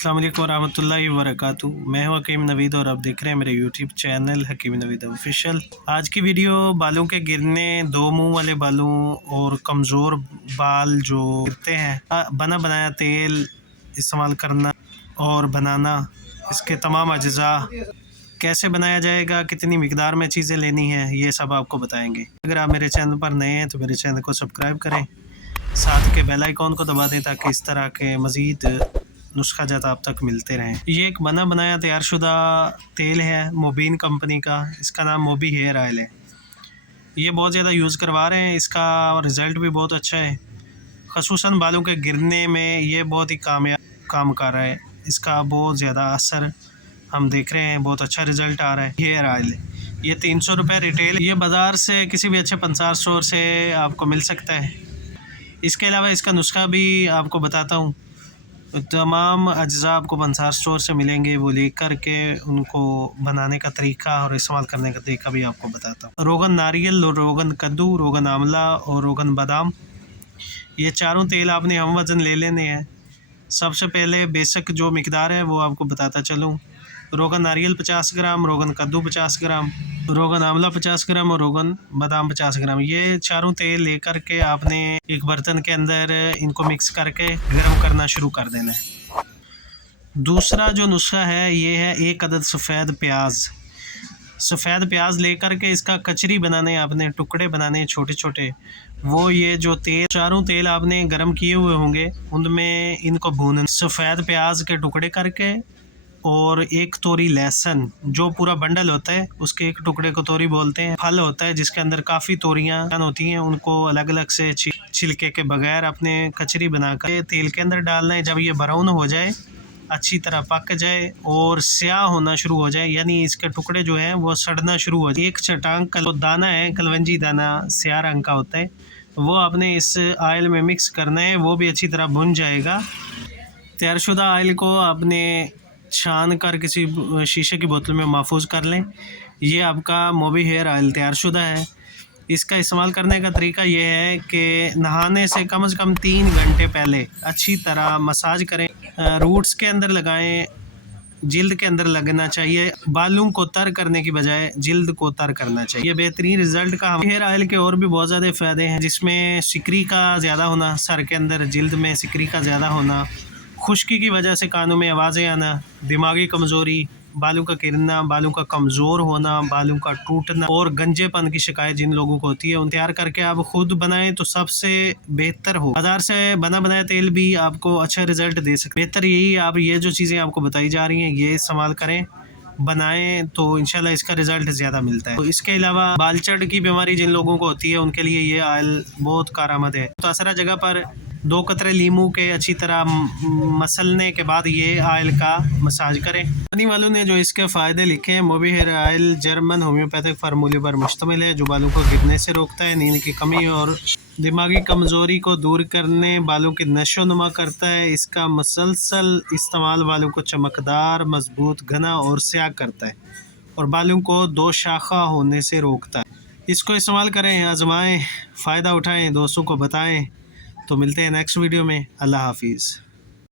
अस्सलाम वालेकुम रहमतुल्लाहि व बरकातुहू। मैं हूं हकीम नवीद और आप देख रहे हैं मेरे यूट्यूब चैनल हकीम नवीद ऑफिशियल। आज की वीडियो बालों के गिरने, दो मुंह वाले बालों और कमज़ोर बाल जो गिरते हैं, बना बनाया तेल इस्तेमाल करना और बनाना, इसके तमाम अज्जा कैसे बनाया जाएगा, कितनी मिकदार में चीज़ें लेनी हैं, ये सब आपको बताएंगे। अगर आप मेरे चैनल पर नए हैं तो मेरे चैनल को सब्सक्राइब करें, साथ के बेल आइकॉन को दबा दें ताकि इस तरह के मज़ीद नुस्खा जात आप तक मिलते रहें। ये एक बना बनाया तैयारशुदा तेल है मोबीन कंपनी का, इसका नाम मोबी हेयर ऑयल है। ये बहुत ज़्यादा यूज़ करवा रहे हैं, इसका रिज़ल्ट भी बहुत अच्छा है। ख़ुसूसन बालों के गिरने में ये बहुत ही कामयाब काम कर रहा है। इसका बहुत ज़्यादा असर हम देख रहे हैं, बहुत अच्छा रिज़ल्ट आ रहा है। हेयर ऑयल ये 300 रुपये रिटेल, ये बाज़ार से किसी भी अच्छे पंसार स्टोर से आपको मिल सकता है। इसके अलावा इसका नुस्खा भी आपको बताता हूँ। तमाम अज्जा आपको पंसार स्टोर से मिलेंगे, वो लेकर के उनको बनाने का तरीका और इस्तेमाल करने का तरीका भी आपको बताता हूँ। रोगन नारियल, रोगन कद्दू, रोगन आंवला और रोगन बादाम, ये चारों तेल आपने हम वज़न ले लेने हैं। सबसे पहले बेसिक जो मिकदार है वो आपको बताता चलूँ। रोगन नारियल 50 ग्राम, रोगन कद्दू 50 ग्राम, रोगन आंवला 50 ग्राम और रोगन बादाम 50 ग्राम। ये चारों तेल लेकर के आपने एक बर्तन के अंदर इनको मिक्स करके गर्म करना शुरू कर देना है। दूसरा जो नुस्खा है ये है 1 अदद सफ़ेद प्याज। सफ़ेद प्याज लेकर के इसका कचरी बनाने, आपने टुकड़े बनाने छोटे छोटे। वो ये जो तेल, चारों तेल आपने गर्म किए हुए होंगे, उनमें इनको भूनना। सफ़ेद प्याज के टुकड़े करके और एक तोरी लहसुन, जो पूरा बंडल होता है उसके एक टुकड़े को तोरी बोलते हैं। फल होता है जिसके अंदर काफ़ी तोरियां होती हैं, उनको अलग अलग से छिलके के बगैर अपने कचरी बनाकर तेल के अंदर डालना है। जब ये ब्राउन हो जाए, अच्छी तरह पक जाए और स्याह होना शुरू हो जाए, यानी इसके टुकड़े जो हैं वो सड़ना शुरू हो जाए। एक चटांग दाना है, कलवंजी दाना स्याह रंग का होता है, वो आपने इस ऑयल में मिक्स करना है। वो भी अच्छी तरह भुन जाएगा। तैयारशुदा ऑयल को आपने छान कर किसी शीशे की बोतल में महफूज कर लें। ये आपका मोबी हेयर ऑयल तैयारशुदा है। इसका इस्तेमाल करने का तरीका ये है कि नहाने से कम 3 घंटे पहले अच्छी तरह मसाज करें, रूट्स के अंदर लगाएं, जिल्द के अंदर लगना चाहिए। बालों को तर करने की बजाय जिल्द को तर करना चाहिए। ये बेहतरीन रिजल्ट का। हेयर ऑयल के और भी बहुत ज़्यादा फ़ायदे हैं, जिसमें सिकरी का ज़्यादा होना, सर के अंदर जिल्द में सिकरी का ज़्यादा होना, खुश्की की वजह से कानों में आवाज़ें आना, दिमागी कमज़ोरी, बालों का गिरना, बालों का कमज़ोर होना, बालों का टूटना और गंजेपन की शिकायत जिन लोगों को होती है, उन तैयार करके आप खुद बनाएं तो सबसे बेहतर हो। बाज़ार से बना बनाया तेल भी आपको अच्छा रिज़ल्ट दे सकते। बेहतर यही आप ये जो चीज़ें आपको बताई जा रही हैं ये इस्तेमाल करें, बनाएं तो इंशाल्लाह इसका रिज़ल्ट ज़्यादा मिलता है। तो इसके अलावा बालचड़ की बीमारी जिन लोगों को होती है उनके लिए ये ऑयल बहुत कारआमद है। तो असरा जगह पर 2 कतरे लीमू के अच्छी तरह मसलने के बाद ये ऑयल का मसाज करें। पानी वालों ने जो इसके फ़ायदे लिखे हैं, मोबी हेयर ऑयल जर्मन होम्योपैथिक फार्मूले पर मुश्तमिल है, जो बालों को गिरने से रोकता है, नींद की कमी और दिमागी कमज़ोरी को दूर करने, बालों की नशोनुमा करता है। इसका मुसलसल इस्तेमाल बालों को चमकदार, मजबूत, घना और स्याह करता है और बालों को 2 शाखा होने से रोकता है। इसको इस्तेमाल करें, आजमाएं, फ़ायदा उठाएं, दोस्तों को बताएं। तो मिलते हैं नेक्स्ट वीडियो में। अल्लाह हाफिज़।